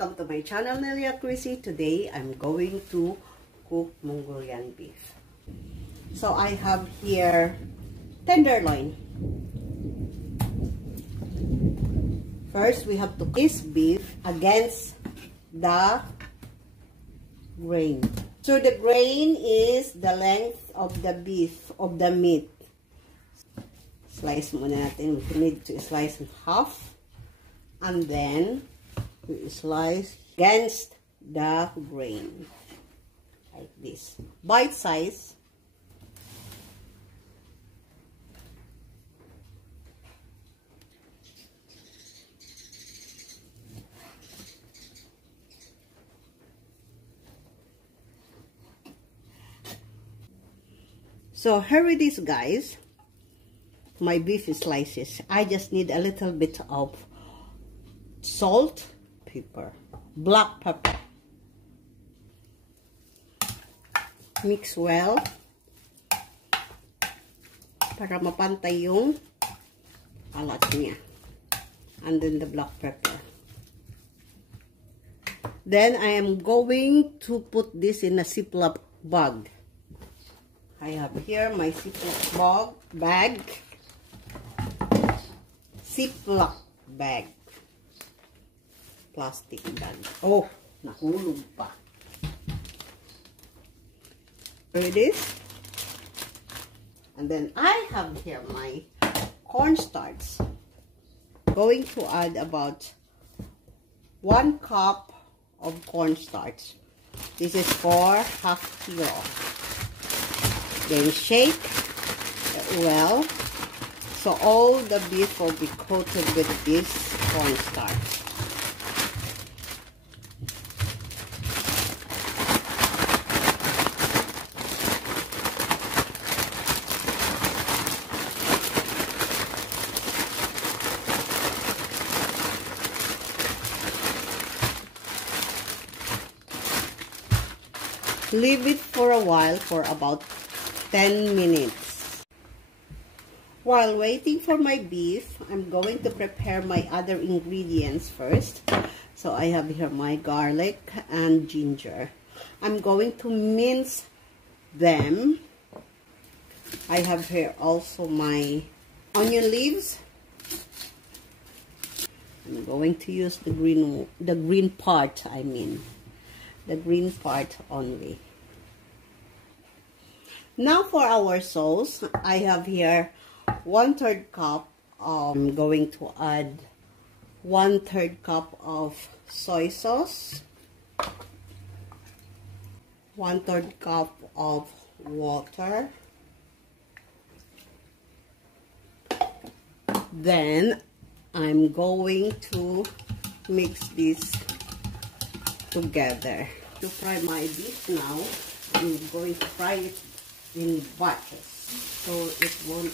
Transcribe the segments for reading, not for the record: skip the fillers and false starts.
Welcome to my channel, Nelia Chrissy. Today, I'm going to cook Mongolian beef. So, I have here tenderloin. First, we have to kiss beef against the grain. So, the grain is the length of the beef, of the meat. Slice muna natin. We need to slice in half. And then, we slice against the grain. Like this. Bite size. So here it is, guys. My beef slices. I just need a little bit of salt, pepper, black pepper. Mix well para mapantay yung alat niya. And then the black pepper. Then I am going to put this in a Ziploc bag. I have here my Ziploc bag. Ziploc bag. Plastic bag. Oh, nahulog pa. Here it is. And then I have here my cornstarch. Going to add about 1 cup of cornstarch. This is for half kilo. Then shake well, so all the beef will be coated with this cornstarch. Leave it for a while, for about 10 minutes. While waiting for my beef, I'm going to prepare my other ingredients first. So I have here my garlic and ginger. I'm going to mince them. I have here also my onion leaves. I'm going to use the green part, the green part only. Now for our sauce, I have here 1/3 cup. I'm going to add 1/3 cup of soy sauce, 1/3 cup of water. Then I'm going to mix this together. To fry my beef now, I'm going to fry it in batches so it won't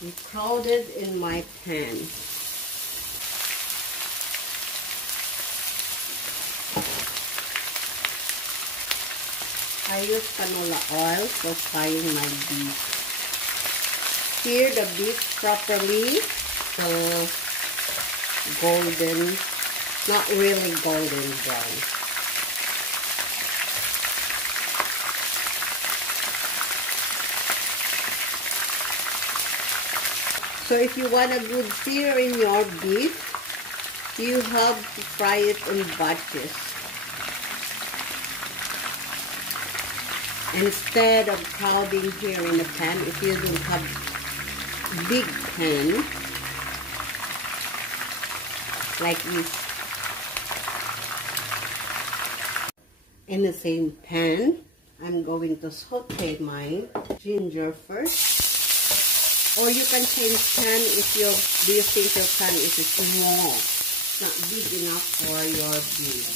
be crowded in my pan. I use canola oil for frying my beef. Sear the beef properly, so golden, not really golden brown. So if you want a good sear in your beef, you have to fry it in batches. Instead of crowding here in the pan, if you don't have big pan, like this. In the same pan, I'm going to saute my ginger first. Or you can change pan if do you think your pan is small, not big enough for your beef.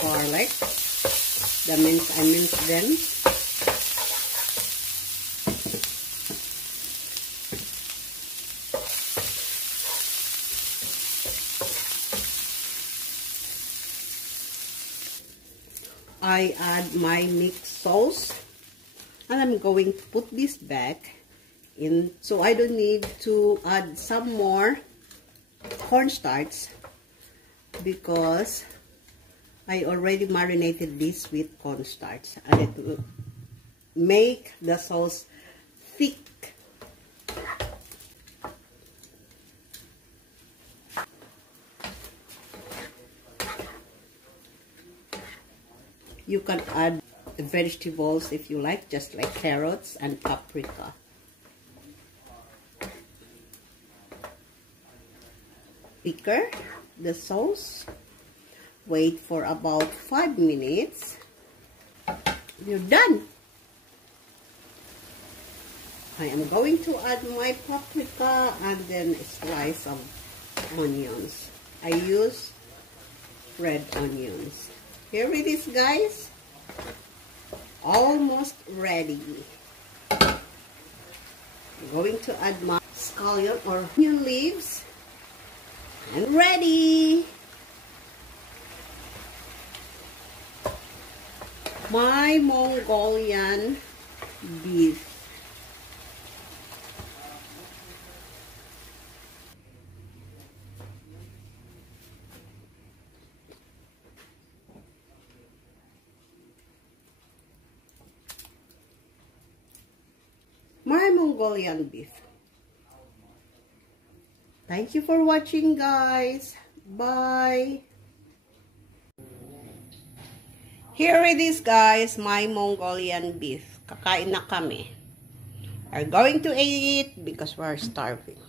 Garlic, I minced them. I add my mixed sauce, and I'm going to put this back in, so I don't need to add some more cornstarch because I already marinated this with cornstarch, and it will make the sauce thick. You can add vegetables if you like, just like carrots and paprika. Thicker the sauce. Wait for about 5 minutes. You're done. I am going to add my paprika and then a slice of onions. I use red onions. Here it is, guys. Almost ready. I'm going to add my scallion or onion leaves. And ready! My Mongolian beef. My Mongolian beef. Thank you for watching, guys. Bye. Here it is, guys, my Mongolian beef. Kakain na kami. We're going to eat it because we're starving.